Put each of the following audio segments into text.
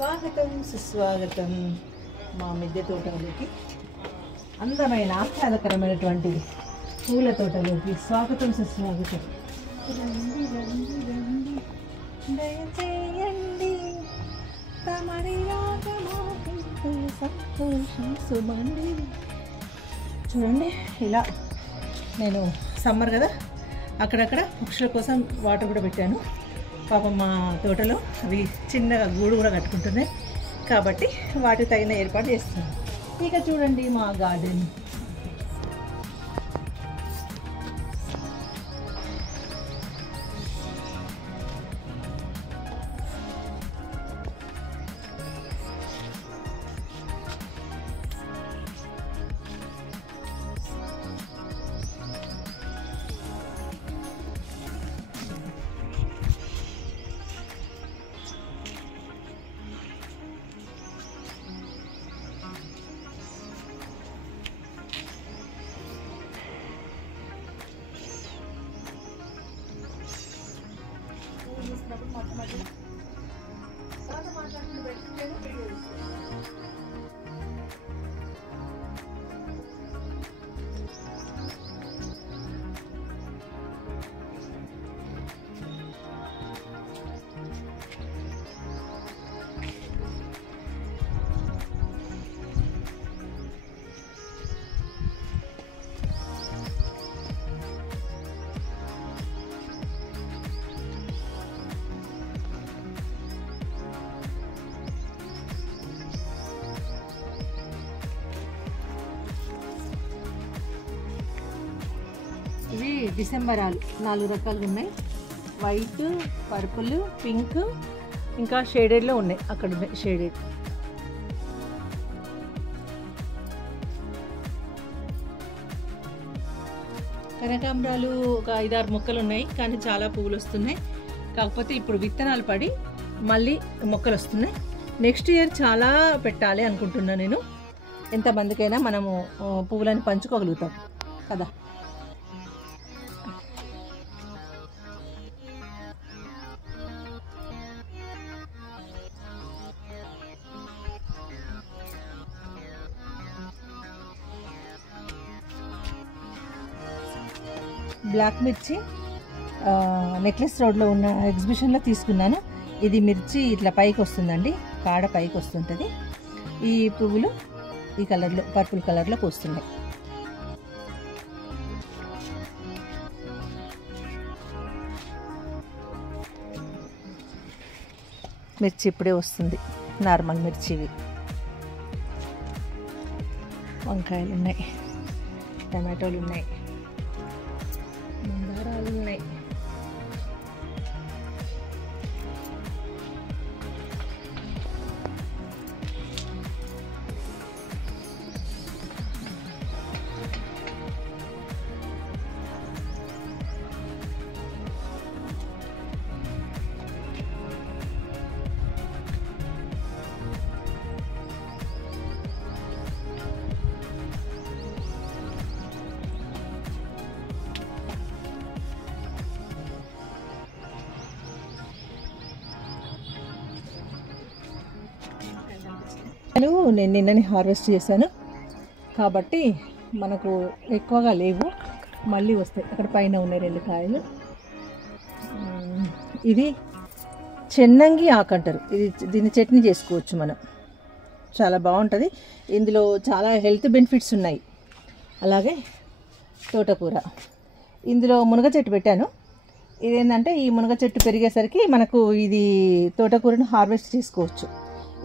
స్వాగతం సుస్వాగతం మా మిద్దె తోటలోకి, అందమైన ఆహ్లాదకరమైనటువంటి పూల తోటలోకి స్వాగతం సుస్వాగతం. రండి రండి రండి దయచేయండి తమరి రాగమాకుంటూ సంతోషించుమండి. చూడండి, ఇలా నేను సమ్మర్ కదా, అక్కడక్కడ పక్షుల కోసం వాటర్ కూడా పెట్టాను. పాపం మా తోటలో అవి చిన్నగా గూడు కూడా కట్టుకుంటున్నాయి కాబట్టి వాటికి తగిన ఏర్పాటు చేస్తున్నాను. ఇక చూడండి మా గార్డెన్. ఇవి డిసెంబరాలు 4 రకాలుగా ఉన్నాయి. వైట్, పర్పుల్, పింక్, ఇంకా షేడెడ్లో ఉన్నాయి. అక్కడ ఉన్నాయి షేడెడ్. కనకాంబరాలు ఒక 5-6 మొక్కలు ఉన్నాయి, కానీ చాలా పువ్వులు వస్తున్నాయి. కాకపోతే ఇప్పుడు విత్తనాలు పడి మళ్ళీ మొక్కలు వస్తున్నాయి. నెక్స్ట్ ఇయర్ చాలా పెట్టాలి అనుకుంటున్నాను నేను. ఎంతమందికైనా మనము పువ్వులను పంచుకోగలుగుతాం కదా. బ్లాక్ మిర్చి నెక్లెస్ రోడ్లో ఉన్న ఎగ్జిబిషన్లో తీసుకున్నాను. ఇది మిర్చి ఇట్లా పైకి వస్తుందండి, కాడ పైకి వస్తుంటుంది. ఈ పువ్వులు ఈ కలర్లో, పర్పుల్ కలర్లో పూస్తున్నాయి. మిర్చి ఇప్పుడే వస్తుంది, నార్మల్ మిర్చి. ఇవి వంకాయలు ఉన్నాయి, టమాటోలు ఉన్నాయి, మందారాలు ఉన్నాయి. నేను నిన్ననే హార్వెస్ట్ చేశాను కాబట్టి మనకు ఎక్కువగా లేవు, మళ్ళీ వస్తాయి. అక్కడ పైన ఉన్నాయి 2 కాయలు. ఇది చెన్నంగి ఆకు అంటారు. దీన్ని చట్నీ చేసుకోవచ్చు మనం, చాలా బాగుంటుంది. ఇందులో చాలా హెల్త్ బెనిఫిట్స్ ఉన్నాయి. అలాగే తోటకూర, ఇందులో మునగ చెట్టు పెట్టాను. ఇదేంటంటే ఈ మునగ చెట్టు పెరిగేసరికి మనకు ఇది తోటకూరను హార్వెస్ట్ చేసుకోవచ్చు.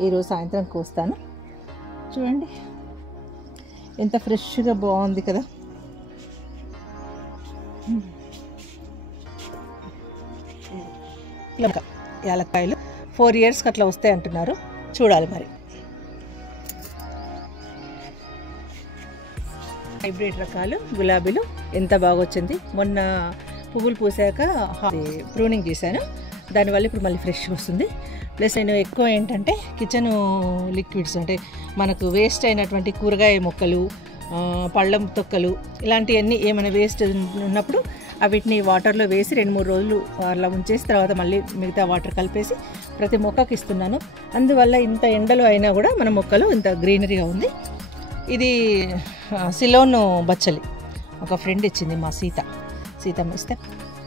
ఈరోజు సాయంత్రం కోస్తాను. చూడండి ఎంత ఫ్రెష్గా బాగుంది కదా. యాలక్కాయలు 4 ఇయర్స్కి అట్లా వస్తాయి అంటున్నారు, చూడాలి మరి. హైబ్రిడ్ రకాలు గులాబీలు ఎంత బాగా వచ్చింది. మొన్న పువ్వులు పూసాక ప్రూనింగ్ చేశాను, దానివల్ల ఇప్పుడు మళ్ళీ ఫ్రెష్గా వస్తుంది. ప్లస్ నేను ఎక్కువ ఏంటంటే కిచెన్ లిక్విడ్స్, అంటే మనకు వేస్ట్ అయినటువంటి కూరగాయ మొక్కలు, పళ్ళం తొక్కలు, ఇలాంటివన్నీ ఏమైనా వేస్ట్ ఉన్నప్పుడు వీటిని వాటర్లో వేసి 2-3 రోజులు అలా ఉంచేసి తర్వాత మళ్ళీ మిగతా వాటర్ కలిపేసి ప్రతి మొక్కకి ఇస్తున్నాను. అందువల్ల ఇంత ఎండలో అయినా కూడా మన మొక్కలు ఇంత గ్రీనరీగా ఉంది. ఇది సిలోన్ బచ్చలి ఒక ఫ్రెండ్ ఇచ్చింది, మా సీతమ్మ ఇస్తే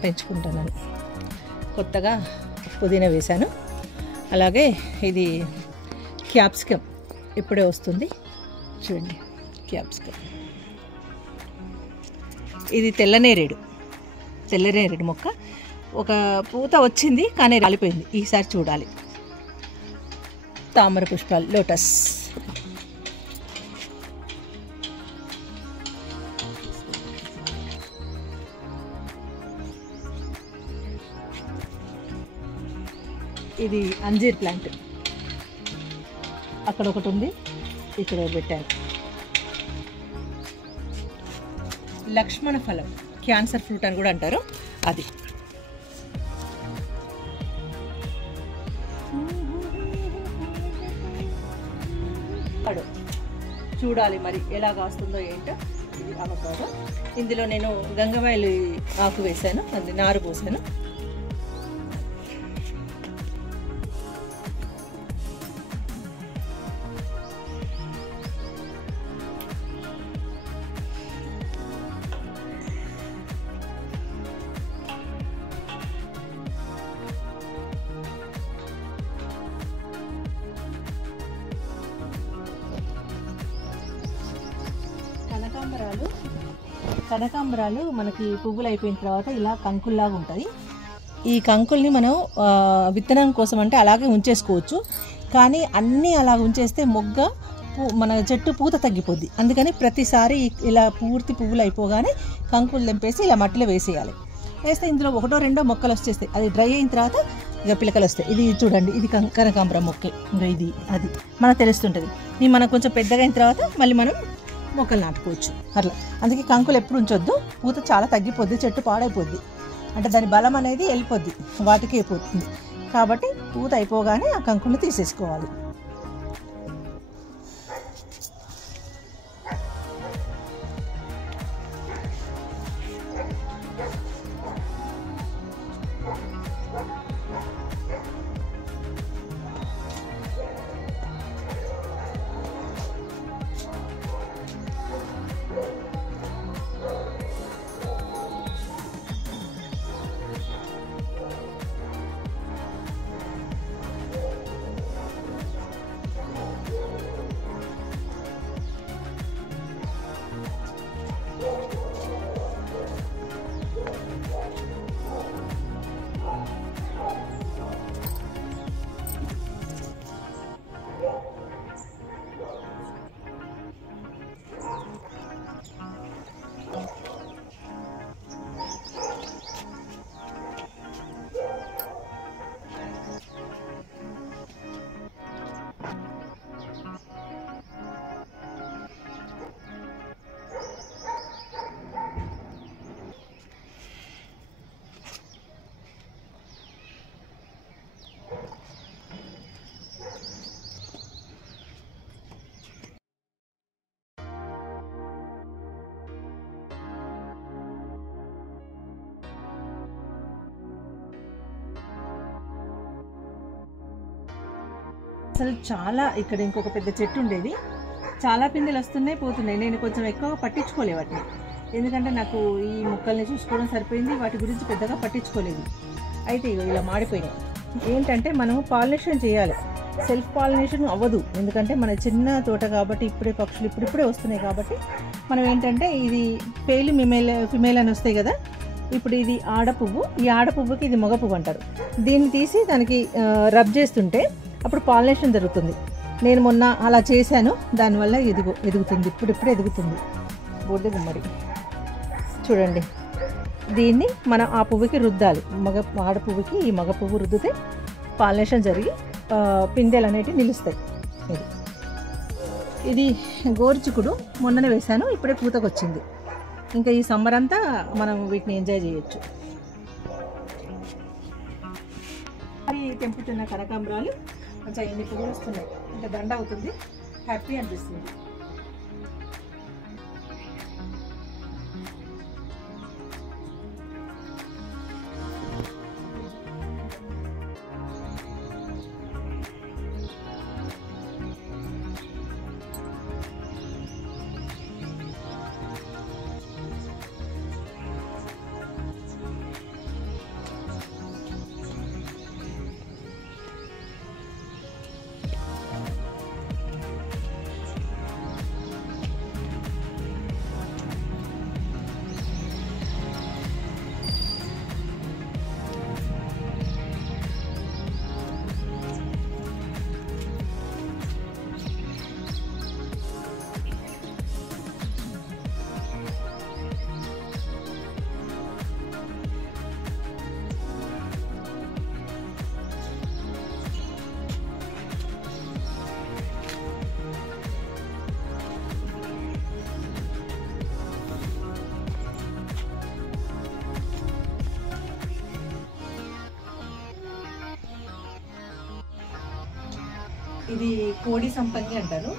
పెంచుకుంటున్నాను. కొత్తగా పుదీనా వేశాను. అలాగే ఇది క్యాప్సికమ్ ఇప్పుడే వస్తుంది చూడండి. క్యాప్సికమ్ ఇది తెల్లనేరేడు మొక్క. ఒక పూత వచ్చింది కానీ రాలిపోయింది. ఈసారి చూడాలి. తామర పుష్పాలు, లోటస్. ఇది అంజీర్ ప్లాంట్. అక్కడ ఒకటి ఉంది, ఇక్కడ పెట్టాను. లక్ష్మణ ఫలం, క్యాన్సర్ ఫ్రూట్ అని కూడా అంటారు. అది చూడాలి మరి ఎలా కాస్తుందో ఏంటో. ఇది అవకాడో. ఇందులో నేను గంగవాయిలు ఆకు వేసాను, అది నారు పోసాను. కనకాంబరాలు మనకి పువ్వులు అయిపోయిన తర్వాత ఇలా కంకుల్లాగా ఉంటుంది. ఈ కంకుల్ని మనం విత్తనం కోసం అంటే అలాగే ఉంచేసుకోవచ్చు. కానీ అన్నీ అలా ఉంచేస్తే మొగ్గ మన చెట్టు పూత తగ్గిపోద్ది. అందుకని ప్రతిసారి ఇలా పూర్తి పువ్వులు అయిపోగానే కంకులు తెంపేసి ఇలా మట్టిలో వేసేయాలి. వేస్తే ఇందులో ఒకటో రెండో మొక్కలు వచ్చేస్తాయి. అది డ్రై అయిన తర్వాత ఇక పిలకలు వస్తాయి. ఇది చూడండి, ఇది కనకాంబరం మొక్కే. ఇంకా ఇది అది మనకు తెలుస్తుంటుంది. ఇది మనకు కొంచెం పెద్దగా అయిన తర్వాత మళ్ళీ మనం మొక్కలు నాటుకోవచ్చు అట్లా. అందుకే కంకులు ఎప్పుడు ఉంచొద్దు, పూత చాలా తగ్గిపోద్ది, చెట్టు పాడైపోద్ది. అంటే దాని బలం అనేది వెళ్ళిపోద్ది, వాటికి అయిపోతుంది. కాబట్టి పూత అయిపోగానే ఆ కంకులు తీసేసుకోవాలి. అసలు చాలా ఇక్కడ ఇంకొక పెద్ద చెట్టు ఉండేది, చాలా పిందెలు వస్తున్నాయి పోతున్నాయి. నేను కొంచెం ఎక్కువగా పట్టించుకోలే వాటిని, ఎందుకంటే నాకు ఈ మొక్కల్ని చూసుకోవడం సరిపోయింది, వాటి గురించి పెద్దగా పట్టించుకోలేదు. అయితే ఇలా మాడిపోయినాయి. ఏంటంటే మనము పాలినేషన్ చేయాలి, సెల్ఫ్ పాలినేషన్ అవ్వదు. ఎందుకంటే మన చిన్న తోట కాబట్టి ఇప్పుడే పక్షులు ఇప్పుడిప్పుడే వస్తున్నాయి కాబట్టి మనం ఏంటంటే ఇది పేలు ఫిమేల్ అని వస్తాయి కదా. ఇప్పుడు ఇది ఆడ పువ్వు, ఈ ఆడ పువ్వుకి ఇది మగ పువ్వు అంటారు. దీన్ని తీసి దానికి రబ్ చేస్తుంటే అప్పుడు పాలినేషన్ జరుగుతుంది. నేను మొన్న అలా చేశాను, దానివల్ల ఎదుగుతుంది, ఇప్పుడిప్పుడే ఎదుగుతుంది. బొడ్డు గుమ్మడి చూడండి. దీన్ని మనం ఆ పువ్వుకి రుద్దాలి, ఆడ పువ్వుకి ఈ మగ పువ్వు రుద్దితే పాలినేషన్ జరిగి పిందెలు అనేటివి నిలుస్తాయి. ఇది గోరుచిక్కుడు మొన్ననే వేశాను, ఇప్పుడే పూతకు వచ్చింది. ఇంకా ఈ సమ్మర్ అంతా మనం వీటిని ఎంజాయ్ చేయొచ్చు. మరి తెంపుతున్న కనకాంబరాలు కొంచెం ఎన్ని పువ్వులు వస్తున్నాయి, ఇంకా దండ అవుతుంది, హ్యాపీ అనిపిస్తుంది. ఇది కోడి సంపంగి అంటారు.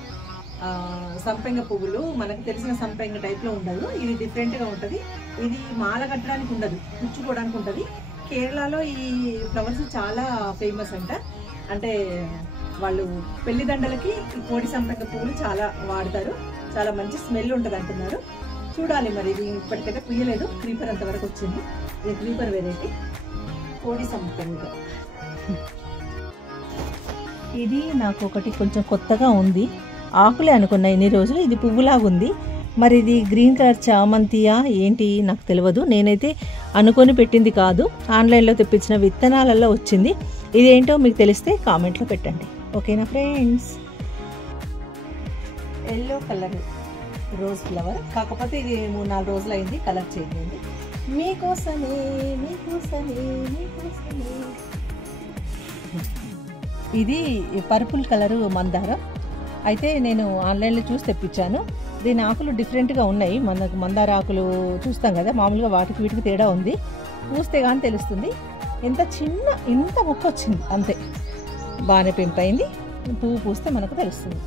సంపెంగ పువ్వులు మనకు తెలిసిన సంపెంగ టైప్లో ఉండదు, ఇది డిఫరెంట్గా ఉంటుంది. ఇది మాల కట్టడానికి ఉండదు, పుచ్చుకోవడానికి ఉంటుంది. కేరళలో ఈ ఫ్లవర్స్ చాలా ఫేమస్ అంట. అంటే వాళ్ళు పెళ్లి దండలకి ఈ కోడి సంపెంగ పువ్వులు చాలా వాడతారు. చాలా మంచి స్మెల్ ఉంటుంది అంటున్నారు. చూడాలి మరి, ఇది ఇప్పటికైతే పుయ్యలేదు. క్రీపర్ అంతవరకు వచ్చింది. ఇది క్రీపర్ వెరైటీ కోడి సంపెంగ. ఇది నాకు ఒకటి కొంచెం కొత్తగా ఉంది. ఆకులే అనుకున్నా ఇన్ని రోజులు, ఇది పువ్వులాగుంది. మరి ఇది గ్రీన్ కలర్ చామంతియా ఏంటి నాకు తెలియదు. నేనైతే అనుకొని పెట్టింది కాదు, ఆన్లైన్లో తెప్పించిన విత్తనాలలో వచ్చింది. ఇదేంటో మీకు తెలిస్తే కామెంట్లో పెట్టండి. ఓకేనా friends? Yellow colour rose flower, కాకపోతే ఇది 3-4 రోజులు అయింది, కలర్ చేంజ్ అయింది. మీకోసమే మీకోసమే మీకోసమే. ఇది పర్పుల్ కలరు మందారం. అయితే నేను ఆన్లైన్లో చూసి తెప్పించాను. దీని ఆకులు డిఫరెంట్గా ఉన్నాయి. మనకు మందార ఆకులు చూస్తాం కదా, మామూలుగా వాటికి వీటికి తేడా ఉంది. పూస్తే కానీ తెలుస్తుంది. ఇంత మొక్క వచ్చింది అంతే, బాగానే పెంపైంది. పువ్వు పూస్తే మనకు తెలుస్తుంది.